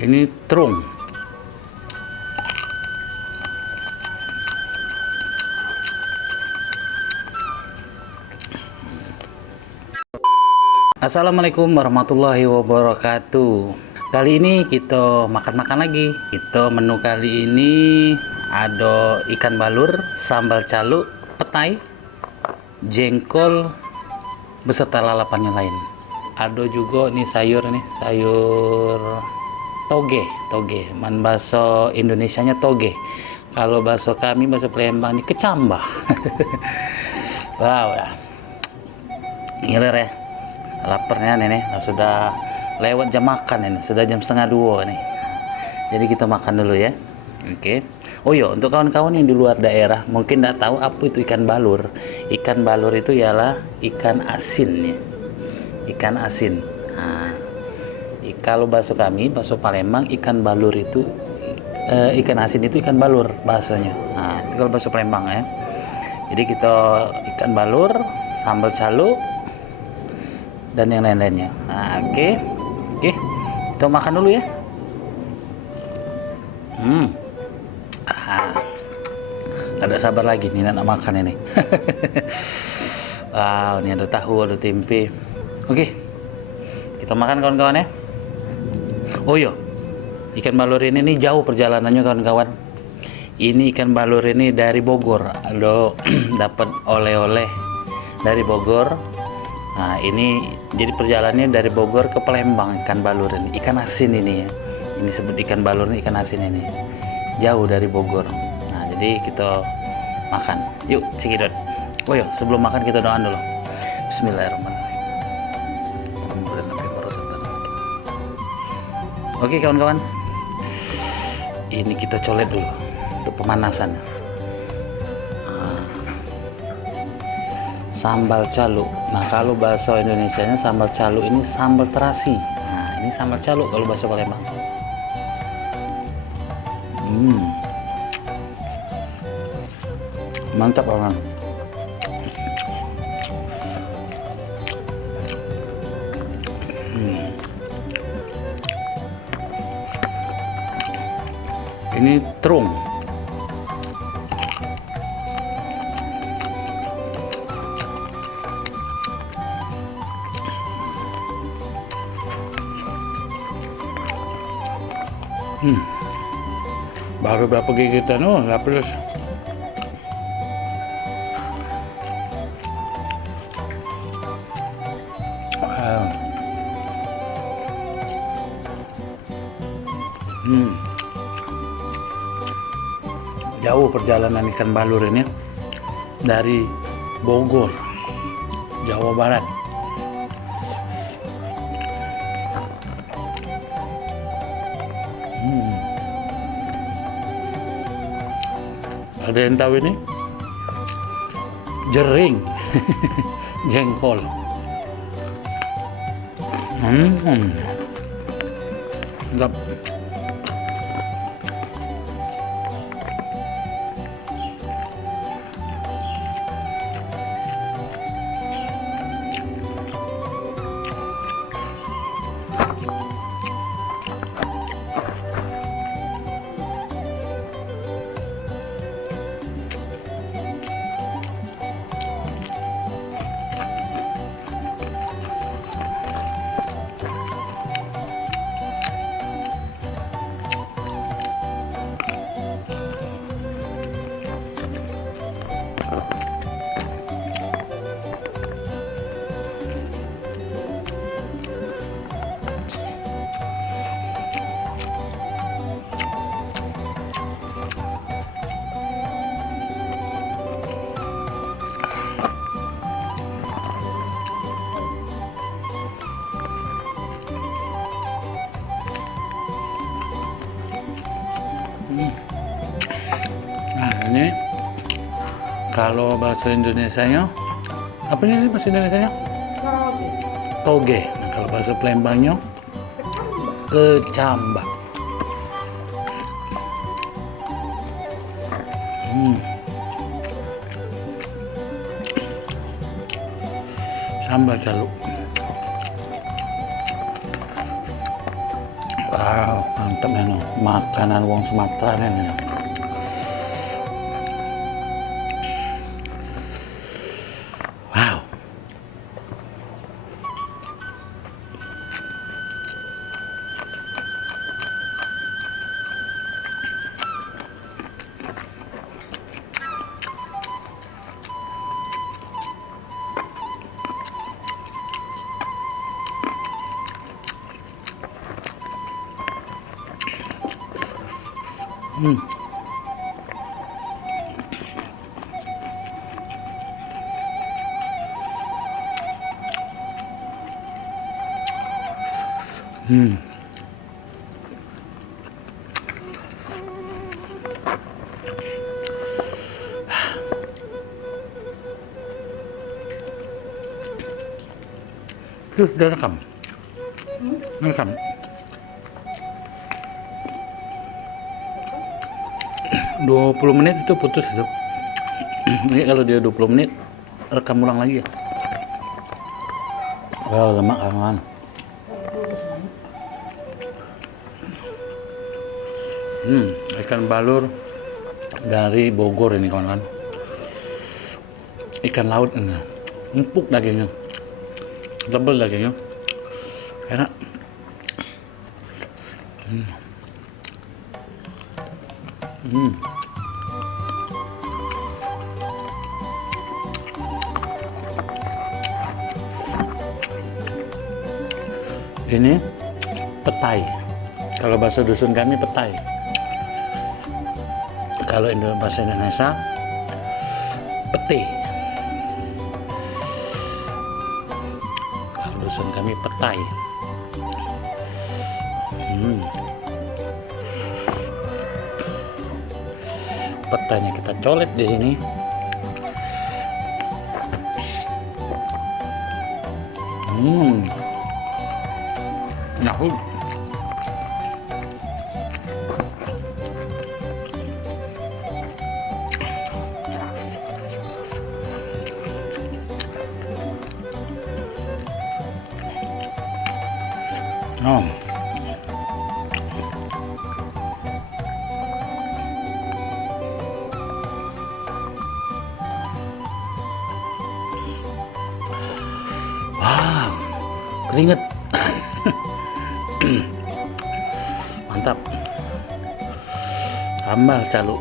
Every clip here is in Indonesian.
Ini terung. Assalamualaikum warahmatullahi wabarakatuh. Kali ini kita makan-makan lagi. Kita menu kali ini ada ikan balur, sambal caluk, petai, jengkol beserta lalapannya lain. Ada juga nih sayur toge. Man bahasa Indonesianya toge. Kalau bahasa kami bahasa Palembang ini kecambah. Wow ya. Ngiler ya. Laparnya nih, sudah lewat jam makan ini, sudah jam 1:30 nih. Jadi kita makan dulu ya. Oke. Oh iya, untuk kawan-kawan yang di luar daerah mungkin tidak tahu apa itu ikan balur. Ikan balur itu ialah ikan asin ya. Ikan asin. Nah, kalau bahasa kami, bahasa Palembang, ikan balur itu ikan asin itu ikan balur bahasanya. Nah, itu kalau bahasa Palembang ya. Jadi kita ikan balur, sambal caluk dan yang lain-lainnya. Nah, oke, kita makan dulu ya. Ada sabar lagi nih nak makan ini. Wow, ini ada tahu, ada tempe. Oke, kita makan kawan-kawan ya. Oh iya, ikan balur ini nih jauh perjalanannya kawan-kawan. Ini ikan balur ini dari Bogor. Ada dapat oleh-oleh dari Bogor. Nah, ini jadi perjalanannya dari Bogor ke Palembang. Ikan balur ini, ikan asin ini ya. Ini sebut ikan balur ini, ikan asin ini. Jauh dari Bogor. Nah, jadi kita makan. Yuk, cekidot. Oh iya, sebelum makan kita doa dulu. Bismillahirrahmanirrahim. Oke kawan-kawan, ini kita colet dulu untuk pemanasan. Sambal caluk. Nah, kalau bahasa Indonesianya sambal caluk ini sambal terasi. Nah, ini sambal caluk kalau bahasa Palembang. Mantap banget. Ini terung. Baru berapa gigitan, oh nggak pedes. Jauh perjalanan ikan balur ini dari Bogor, Jawa Barat. Ada yang tahu ini? Jering, jengkol. Sedap. Nah, ini kalau bahasa Indonesianya apa ini bahasa Indonesianya? Toge. Nah, kalau bahasa Palembangnya kecambah. Sambal caluk. Wow, mantap nih, makanan wong Sumatera nih. Wow. Hmm. Hmm. Itu sudah rekam. Rekam. 20 menit itu putus itu. Ini kalau dia 20 menit rekam ulang lagi ya. Well, lemak kawan. Ikan balur dari Bogor ini kawan-kawan. Ikan laut ini. Empuk dagingnya. Tebal dagingnya. Enak. Ini petai. Kalau bahasa dusun kami petai. Kalau bahasa Indonesia pete. Kalau dusun kami petai. Petainya kita colet di sini. Nahud. Oh. Wow, keringet. Mantap. Tambah calo.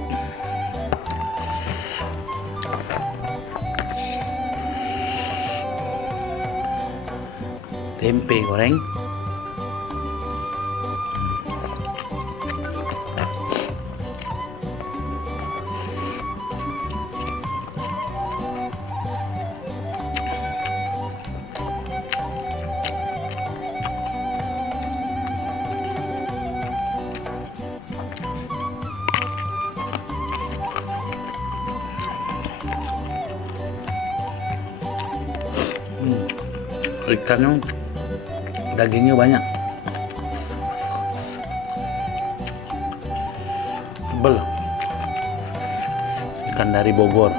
Tempe goreng. Ikannya dagingnya banyak, tebel. Ikan dari Bogor,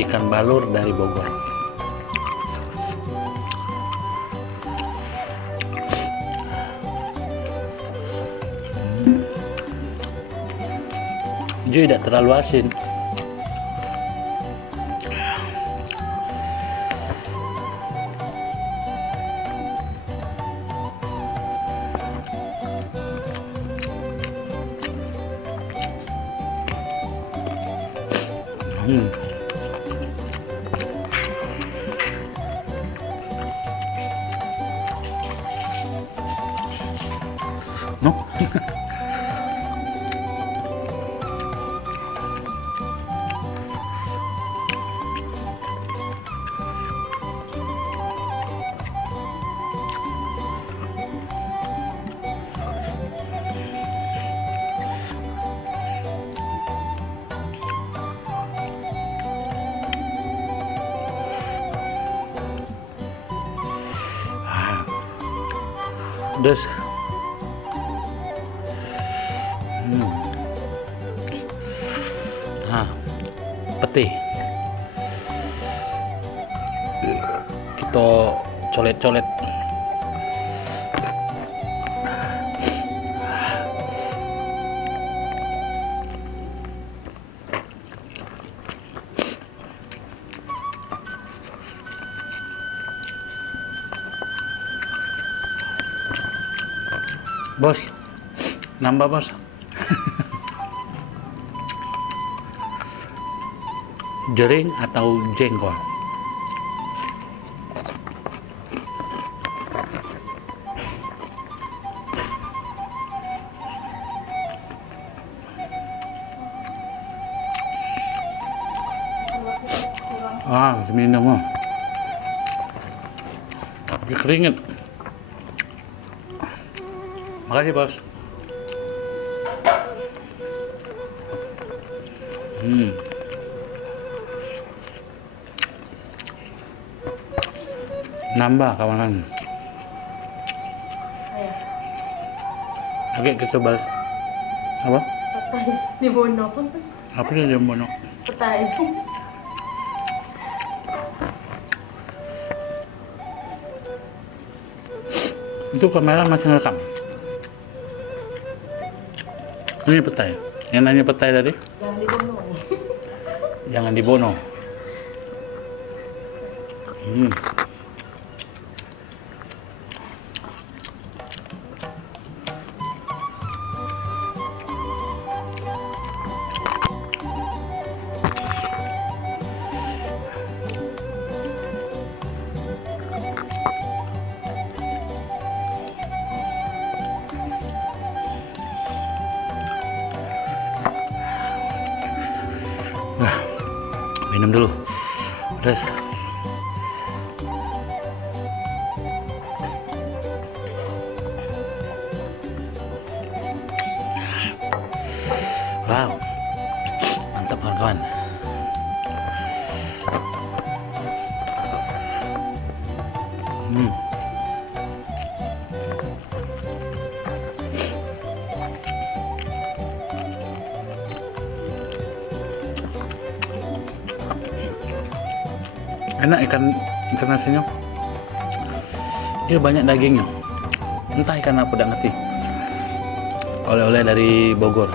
ikan balur dari Bogor. Jadi tidak terlalu asin. No? Pedas. Nah, peti kita colet-colet. Bos, nambah bos. Jering atau jengkol? Minum mah. Pakai keringet. Makasih bos. Nambah kawanan. Agak kita bahas apa? Patay ni Bono. Apa sih yang Bono? Patay. Itu kamera masih ngerekam. Ini petai. Yang nanya petai tadi? Yang di Bono. Jangan dibono. Nah, minum dulu. Udah. Wow, mantap kawan-kawan. Enak ikan nasinya. Dia banyak dagingnya. Entah ikan apa, udah ngerti. Oleh-oleh dari Bogor.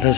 Terus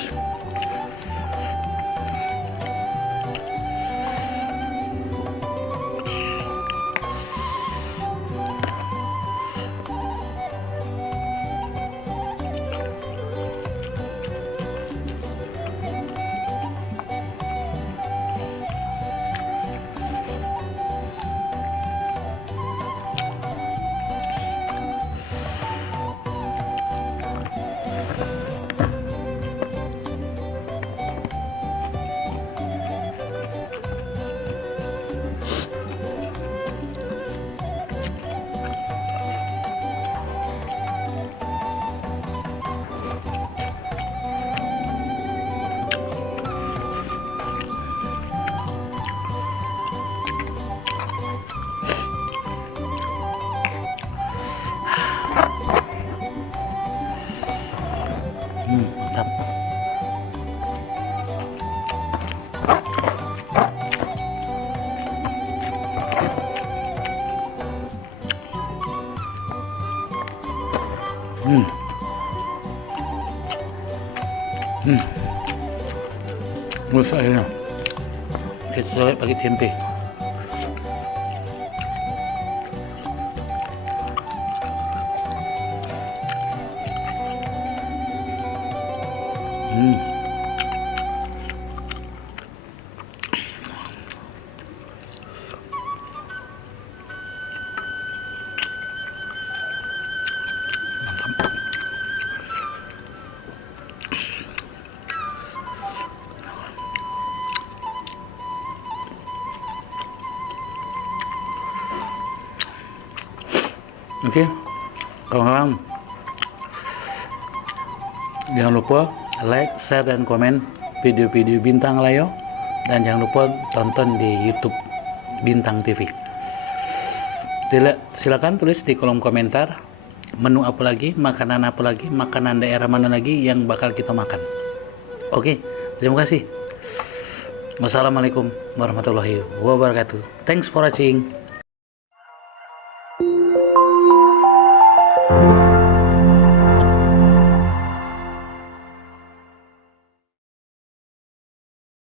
mantap. Mulus airnya. Kita selai pakai tempe. Oke, kawan-kawan, jangan lupa like, share, dan komen video-video Bintang Layo, dan jangan lupa tonton di YouTube Bintang TV. Silakan tulis di kolom komentar menu apa lagi, makanan daerah mana lagi yang bakal kita makan. Oke, terima kasih. Wassalamualaikum warahmatullahi wabarakatuh. Thanks for watching.